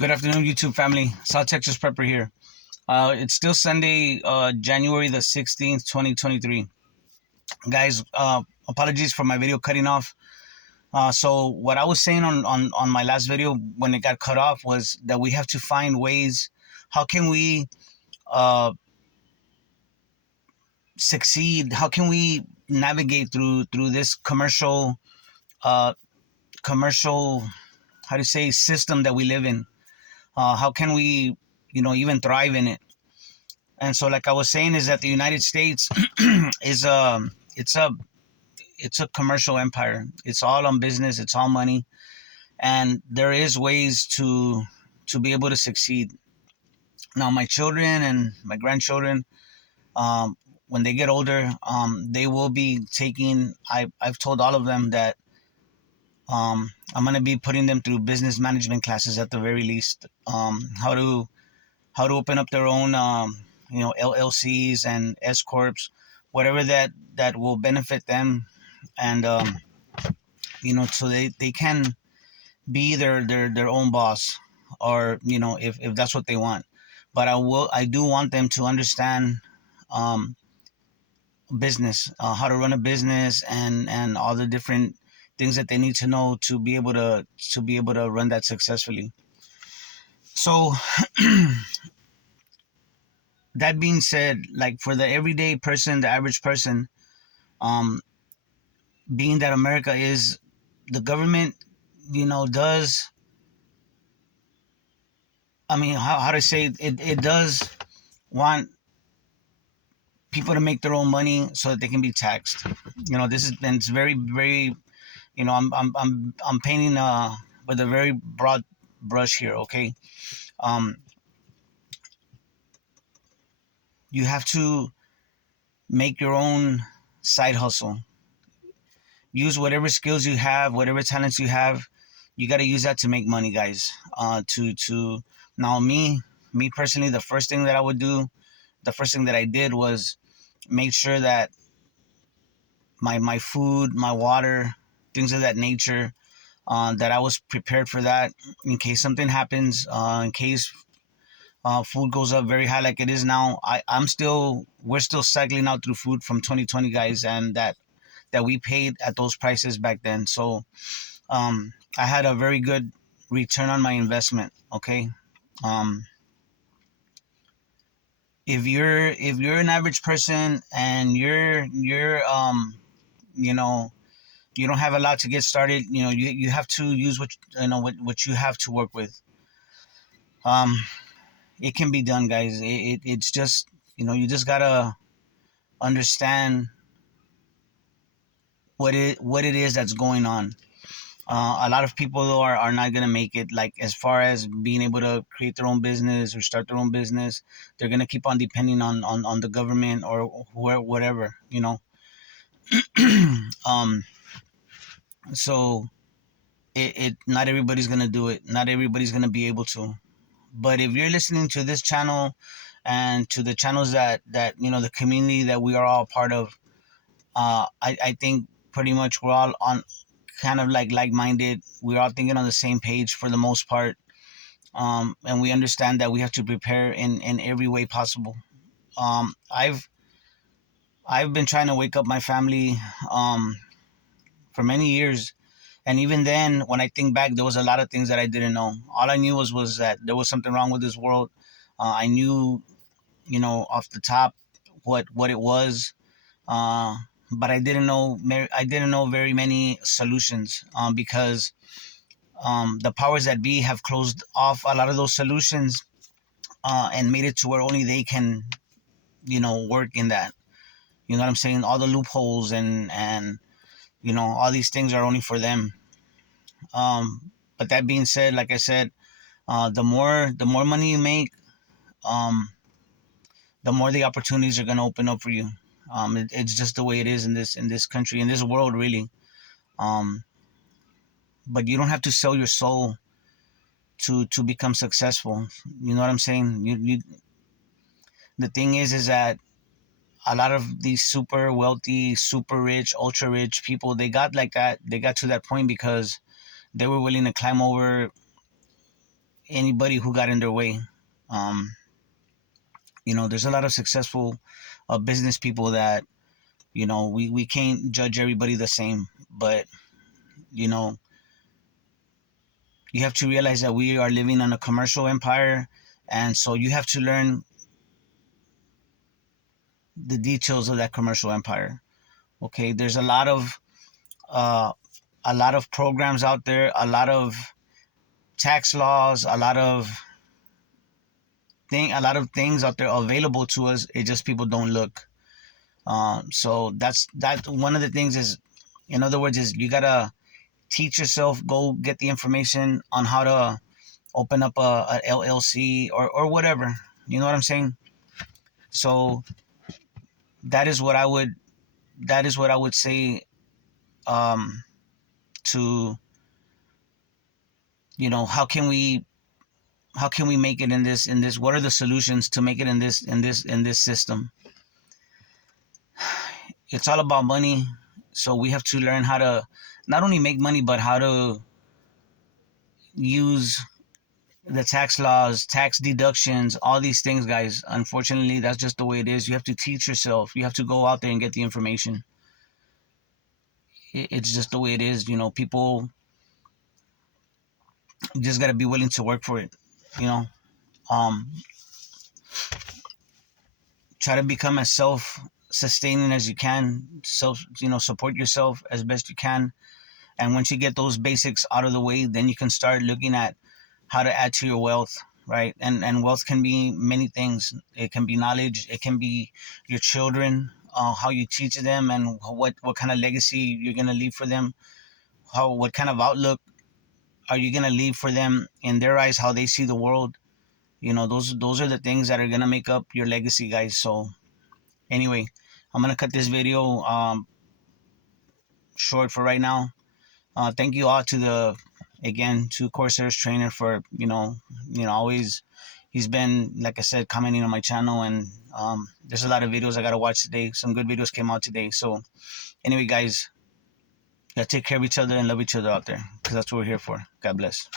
Good afternoon, YouTube family. South Texas Prepper here. It's still Sunday, January the 16th, 2023. Guys, apologies for my video cutting off. So what I was saying on my last video when it got cut off was that we have to find ways. How can we succeed? How can we navigate through this uh, commercial, how to say, system that we live in? How can we, even thrive in it? And so, like I was saying, is that the United States is it's a it's a commercial empire. It's all on business. It's all money, and there is ways to be able to succeed. Now, my children and my grandchildren, um, when they get older, they will be taking. I've told all of them that I'm gonna be putting them through business management classes at the very least. How to open up their own LLCs and S corps, whatever that will benefit them, and so they can be their own boss, or if that's what they want. But I do want them to understand um, business, how to run a business, and all the different things that they need to know to be able to run that successfully. So that being said, like for the everyday person, the average person, um, being that America is the government, does, I mean, how to say it does want people to make their own money so that they can be taxed. This is, and it's very, very, I'm painting with a very broad brush here. Okay. Um, you have to make your own side hustle. Use whatever skills you have, whatever talents you have. You got to use that to make money, guys. To now me personally, the first thing that I did was make sure that my food, my water, things of that nature, that I was prepared for that in case something happens, in case food goes up very high like it is now. We're still cycling out through food from 2020, guys, and that we paid at those prices back then. So I had a very good return on my investment. Okay. Um, if you're an average person and you're you know you don't have a lot to get started, you have to use what you have to work with. um it can be done, guys. It's just, you just gotta understand what it is that's going on. A lot of people though are not gonna make it, like as far as being able to create their own business or start their own business. They're gonna keep on depending on the government or whatever. um so it not everybody's gonna do it. Not everybody's gonna be able to. But if you're listening to this channel and to the channels that the community that we are all part of, I think pretty much we're all on kind of like-minded. We're all thinking on the same page for the most part. And we understand that we have to prepare in every way possible. I've been trying to wake up my family for many years. And even then, when I think back, there was a lot of things that I didn't know. All I knew was that there was something wrong with this world. I knew, off the top what it was, uh, but I didn't know very many solutions, because the powers that be have closed off a lot of those solutions, and made it to where only they can, work in that. You know what I'm saying? All the loopholes and all these things are only for them. But that being said, like I said, the more money you make, um, the more the opportunities are gonna open up for you. It's just the way it is in this country, in this world, really. Um, but you don't have to sell your soul to become successful. You know what I'm saying? The thing is that a lot of these super wealthy, super rich, ultra rich people, they got like that. They got to that point because they were willing to climb over anybody who got in their way. Um, there's a lot of successful business people that, we can't judge everybody the same, but you know you have to realize that we are living in a commercial empire, and so you have to learn the details of that commercial empire. Okay, there's uh, a lot of programs out there, a lot of tax laws, a lot of things out there available to us. It just people don't look. So that one of the things is, in other words, is you gotta teach yourself, go get the information on how to open up a LLC or whatever. You know what I'm saying? So that is what I would say, um, to, how can we make it in this, what are the solutions to make it in this system. It's all about money, so we have to learn how to not only make money but how to use the tax laws, tax deductions, all these things, guys. Unfortunately, that's just the way it is. You have to teach yourself. You have to go out there and get the information. It's just the way it is. People just got to be willing to work for it. You know, um, Try to become as self-sustaining as you can. Support yourself as best you can. And once you get those basics out of the way, then you can start looking at how to add to your wealth, right? And wealth can be many things. It can be knowledge. It can be your children, how you teach them, and what kind of legacy you're gonna leave for them. What kind of outlook are you gonna leave for them in their eyes? How they see the world. Those are the things that are gonna make up your legacy, guys. So anyway, I'm gonna cut this video short for right now. Thank you all to Corsair's trainer for always. He's been, like I said, commenting on my channel, and there's a lot of videos I gotta watch today. Some good videos came out today. So anyway, guys, gotta take care of each other and love each other out there, because that's what we're here for. God bless.